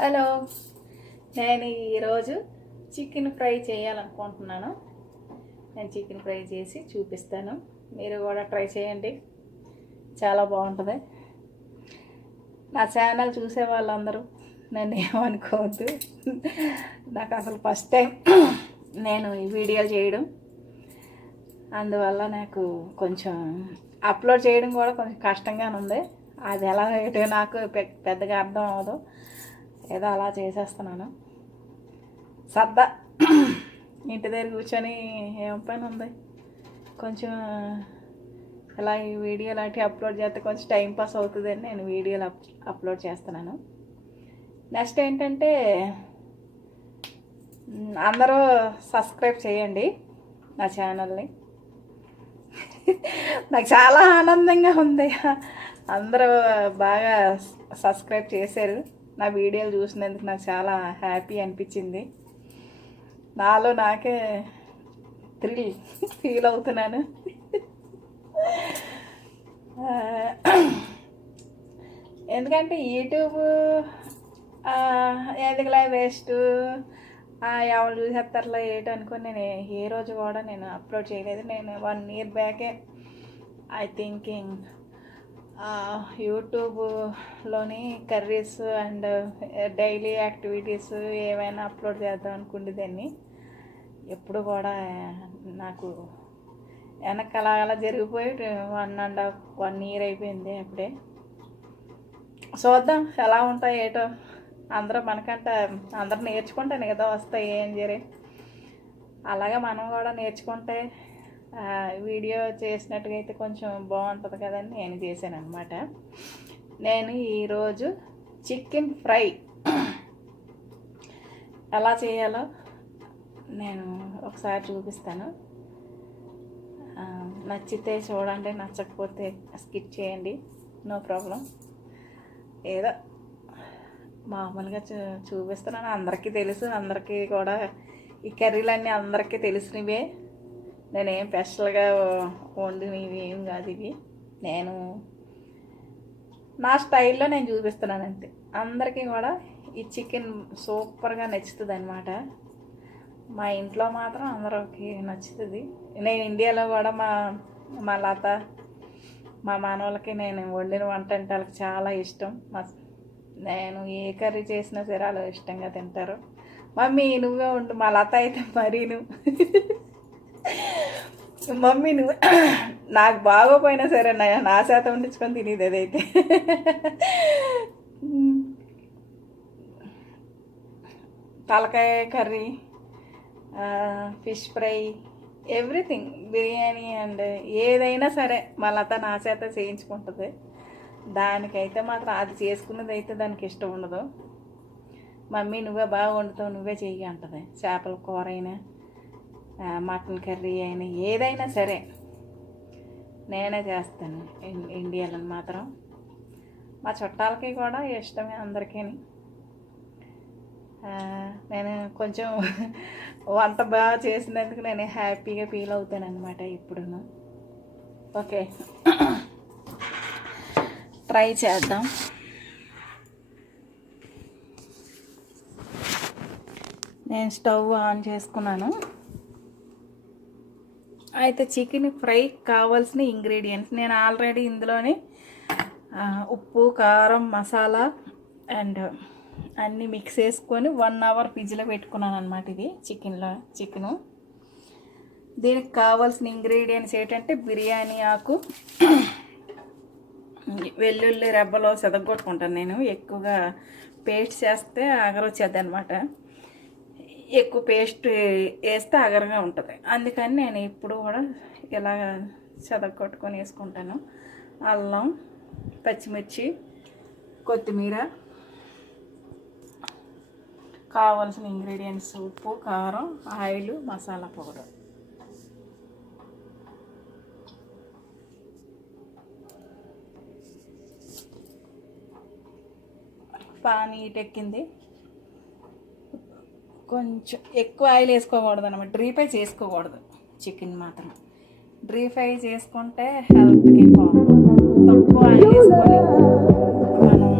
Hello, నేను ఈరోజు chicken fry చేయాలనుకుంటున్నాను. నేను చికెన్ ఫ్రై చేసి చూపిస్తాను. మీరు కూడా ట్రై చేయండి, చాలా బాగుంటుంది. నా ఛానల్ చూసే వాళ్ళందరూ నన్ను ఏమనుకోవద్దు. నాకు అసలు ఫస్ట్ టైం నేను ఈ వీడియోలు చేయడం, అందువల్ల నాకు కొంచెం అప్లోడ్ చేయడం కూడా కొంచెం కష్టంగానే ఉంది. అది ఎలా ఏంటో నాకు పెద్దగా అర్థం అవ్వదు. ఏదో అలా చేసేస్తున్నాను. సరదా ఇంటి దగ్గర కూర్చొని ఏం పని ఉంది, కొంచెం ఇలా ఈ వీడియో లాంటివి అప్లోడ్ చేస్తే కొంచెం టైంపాస్ అవుతుందని నేను వీడియోలు అప్లోడ్ చేస్తున్నాను. నెక్స్ట్ ఏంటంటే, అందరూ సబ్స్క్రైబ్ చేయండి నా ఛానల్ని. నాకు చాలా ఆనందంగా ఉంది, అందరూ బాగా సబ్స్క్రైబ్ చేశారు. నా వీడియోలు చూసినందుకు నాకు చాలా హ్యాపీ అనిపించింది. నాలో నాకే థ్రిల్ ఫీల్ అవుతున్నాను. ఎందుకంటే యూట్యూబ్ ఎందుకులా వేస్ట్, ఎవరు చూసేస్తారులో ఏటో అనుకుని నేను ఏ రోజు కూడా నేను అప్లోడ్ చేయలేదు. నేను 1 year బ్యాకే ఐ థింకింగ్ యూట్యూబ్లోని కర్రీస్ అండ్ డైలీ యాక్టివిటీస్ ఏమైనా అప్లోడ్ చేద్దాం అనుకునేదాన్ని. ఎప్పుడు కూడా నాకు వెనకాల అలా జరిగిపోయి 1 year అయిపోయింది. అప్పుడే చూద్దాం ఎలా ఉంటాయి ఏటో. అందరూ మనకంటే అందరూ నేర్చుకుంటాను కదా, వస్తాయి ఏం జరి, అలాగే మనం కూడా నేర్చుకుంటే వీడియో చేసినట్టుగా అయితే కొంచెం బాగుంటుంది కదని నేను చేశాను అనమాట. నేను ఈరోజు చికెన్ ఫ్రై ఎలా చేయాలో నేను ఒకసారి చూపిస్తాను. నచ్చితే చూడండి, నచ్చకపోతే స్కిప్ చేయండి, నో ప్రాబ్లం. ఏదో మామూలుగా చూపిస్తున్నాను. అందరికీ తెలుసు, అందరికీ కూడా ఈ కర్రీలన్నీ అందరికీ తెలిసినవే. నేనేం స్పెషల్గా వండినవి ఏం కాదు ఇవి. నేను నా స్టైల్లో నేను చూపిస్తున్నాను అంతే. అందరికీ కూడా ఈ చికెన్ సూపర్గా నచ్చుతుంది అనమాట. మా ఇంట్లో మాత్రం అందరికి నచ్చుతుంది. నేను ఇండియాలో కూడా మా లత, మా మనవాళ్ళకి నేను వండిన వంట అంటే వాళ్ళకి చాలా ఇష్టం. నేను ఏ కర్రీ చేసినా సరే వాళ్ళు ఇష్టంగా తింటారు. మమ్మీ నువ్వే వండు, మా లత అయితే మరీ మమ్మీ నువ్వు నాకు బాగోపోయినా సరే నా శాతం వండించుకొని తినేది అదైతే. తలకాయ curry, fish fry, everything, biryani and ఏదైనా సరే మా లత నా చేత చేయించుకుంటుంది. దానికైతే మాత్రం అది చేసుకున్నది అయితే దానికి ఇష్టం ఉండదు. మమ్మీ నువ్వే బాగా వండుతావు, నువ్వే చెయ్యి అంటుంది. చేపల కూర అయినా, మటన్ కర్రీ అయినా, ఏదైనా సరే నేనే చేస్తాను. ఇండియాలో మాత్రం మా చుట్టాలకి కూడా ఇష్టమే అందరికీ. నేను కొంచెం వంట బాగా చేసినందుకు నేను హ్యాపీగా ఫీల్ అవుతాను అనమాట ఇప్పుడును. ఓకే, ట్రై చేద్దాం. నేను స్టవ్ ఆన్ చేసుకున్నాను. అయితే చికెన్ ఫ్రై కావాల్సిన ఇంగ్రీడియంట్స్ నేను ఆల్రెడీ ఇందులోనే ఉప్పు, కారం, మసాలా అండ్ అన్నీ మిక్స్ చేసుకొని 1 hour ఫ్రిడ్జ్లో పెట్టుకున్నాను అనమాట. ఇది చికెను. దీనికి కావాల్సిన ఇంగ్రీడియంట్స్ ఏంటంటే, బిర్యానీ ఆకు, వెల్లుల్లి రెబ్బలో సెదగొట్టుకుంటాను నేను. ఎక్కువగా పేస్ట్ చేస్తే అగరొచ్చేది అనమాట. ఎక్కువ పేస్ట్ వేస్తే అగరగా ఉంటుంది. అందుకని నేను ఇప్పుడు కూడా ఇలా చెదగొట్టుకొని వేసుకుంటాను. అల్లం, పచ్చిమిర్చి, కొత్తిమీర, కావాల్సిన ఇంగ్రీడియంట్స్ ఉప్పు, కారం, ఆయిల్, మసాలా పౌడర్. పానీ హీటెక్కింది. కొంచెం ఎక్కువ ఆయిల్ వేసుకోకూడదు అనమాట, డీప్ ఫ్రై చేసుకోకూడదు. చికెన్ మాత్రం డీప్ ఫ్రై చేసుకుంటే హెల్త్కి తక్కువ ఆయిల్ వేసుకొని మనం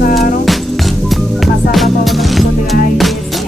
కారం మసాలా పౌడర్ కొద్దిగా ఆయిల్ వేసి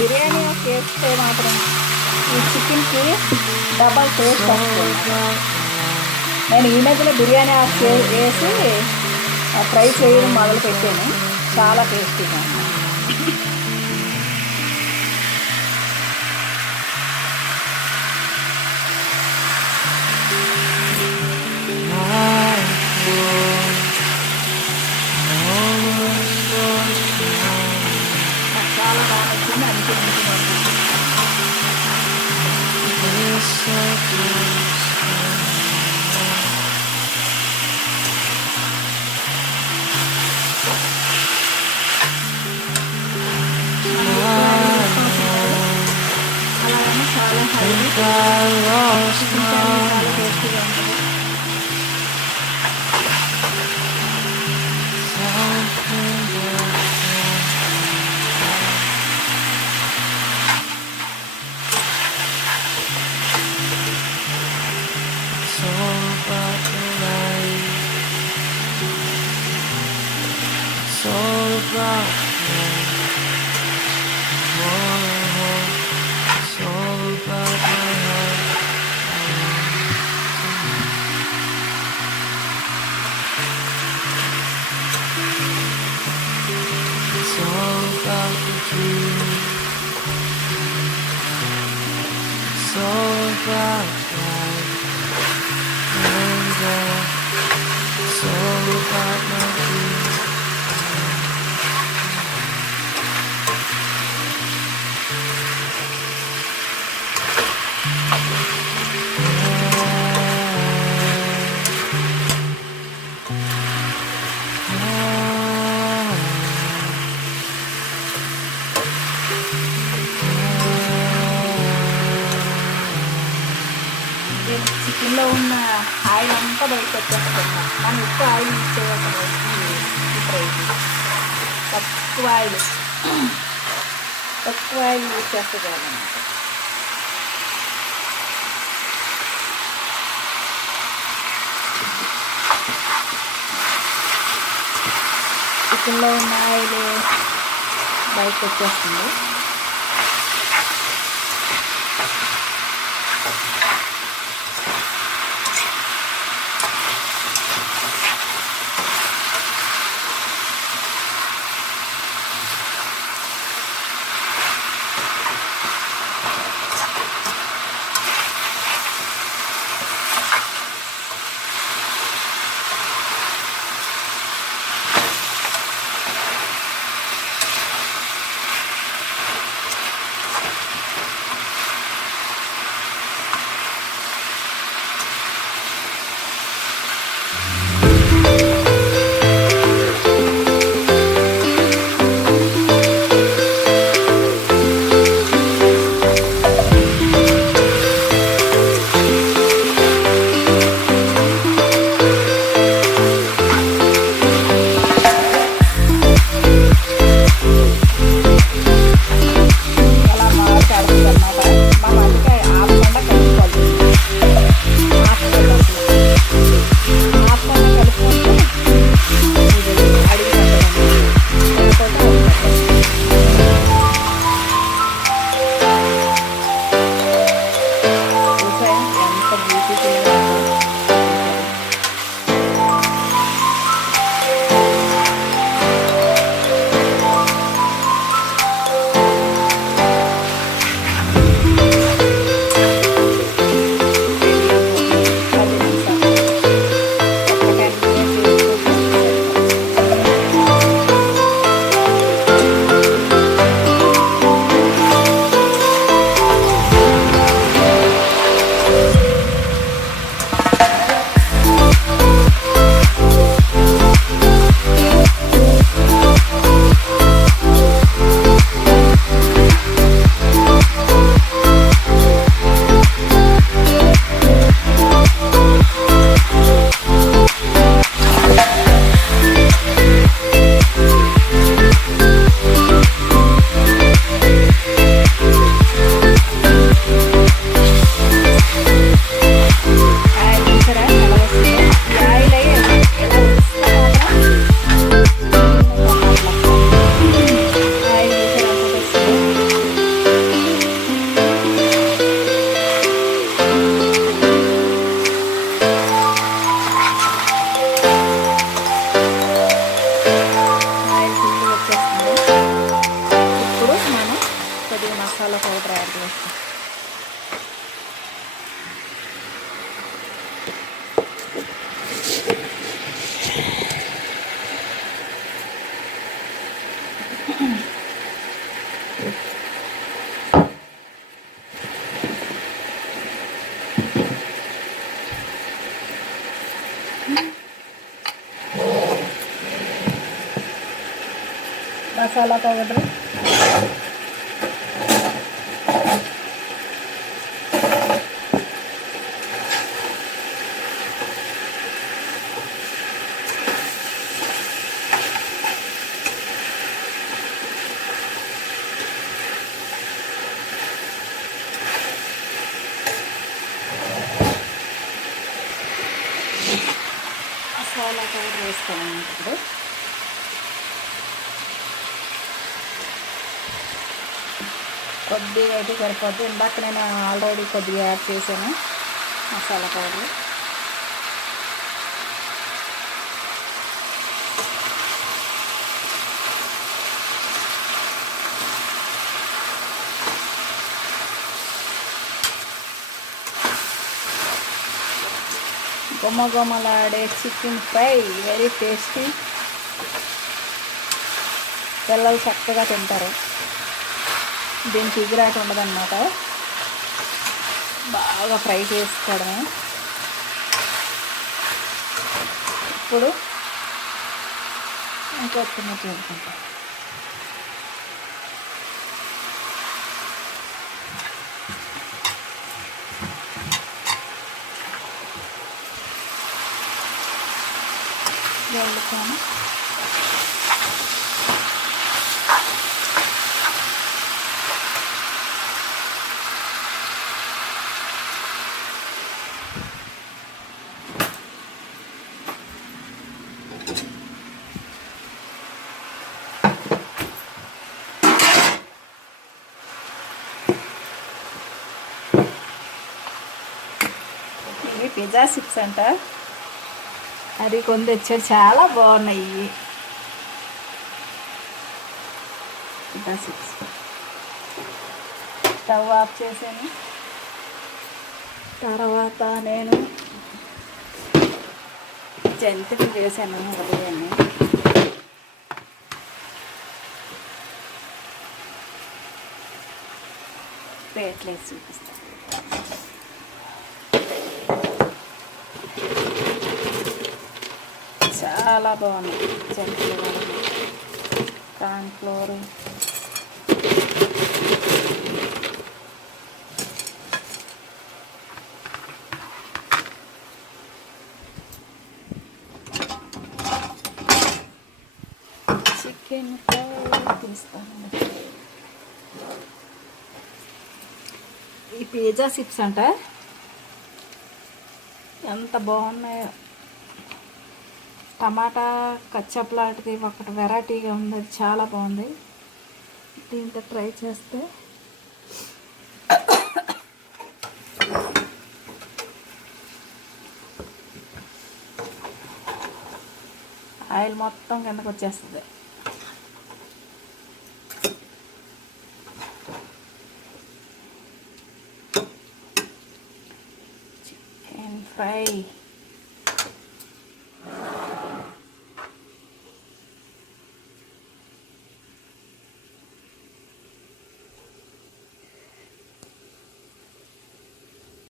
బిర్యానీ చేస్తే మాత్రం ఈ చికెన్కి డబల్ టేస్ట్ వస్తుంది. నేను ఈ మధ్యలో బిర్యానీ వేసి ఫ్రై చేయడం మొదలుపెట్టాను. చాలా టేస్టీగా చాలా బాగా వచ్చింది. అలాగే చాలా హెల్దీ, చాలా టేస్టీగా ఉంటుంది. చికెన్లో ఉన్న ఆయిల్ అంతా బయటకు వచ్చేస్తుంది. మనం ఎక్కువ ఆయిల్ యూజ్ చేయవలసిన ఈ ఫ్రైకి తక్కువ ఆయిల్ యూజ్ చేస్తే చాలన్నమాట. చికెన్లో ఉన్న ఆయిల్ బయటకు వచ్చేస్తుంది. మసాలా పౌడర్ యాడ్ చేస్తాం. మసాలా పౌడర్ వేస్తాను. ఇప్పుడు కొద్దిగా అయితే సరిపోద్ది. ఇందాక నేను ఆల్రెడీ కొద్దిగా యాడ్ చేశాను మసాలా పౌడర్. గుమగుమలాడే చికెన్ ఫ్రై, వెరీ టేస్టీ. పిల్లలు చక్కగా తింటారు. దీనికి ఎగిరాట ఉండదన్నమాట. బాగా ఫ్రై చేసుకోవడమే. ఇప్పుడు ఇంకొక చేసుకుంటాం. వేడుతాను. పిజ్జా చిప్స్ అంట. అది కొని తెచ్చాడు, చాలా బాగున్నాయి పిజ్జా చిప్స్. స్టవ్ ఆఫ్ చేశాను. తర్వాత నేను జంతికలు చేశాను ఉదయాన్నే. ప్లేట్లు వేసి చూపిస్తాను. చాలా బాగున్నాయి జంతికలు. కార్న్ఫ్లోరు, చికెన్ ఫ్రై తీస్తాను. ఈ పిజ్జా చిప్స్ అంట, ఎంత బాగున్నాయో. టమాటా కచ్చప్ లాంటిది ఒకటి వెరైటీగా ఉంది, అది చాలా బాగుంది. దీంతో ట్రై చేస్తే ఆయిల్ మొత్తం కిందకు వచ్చేస్తుంది. Chicken fry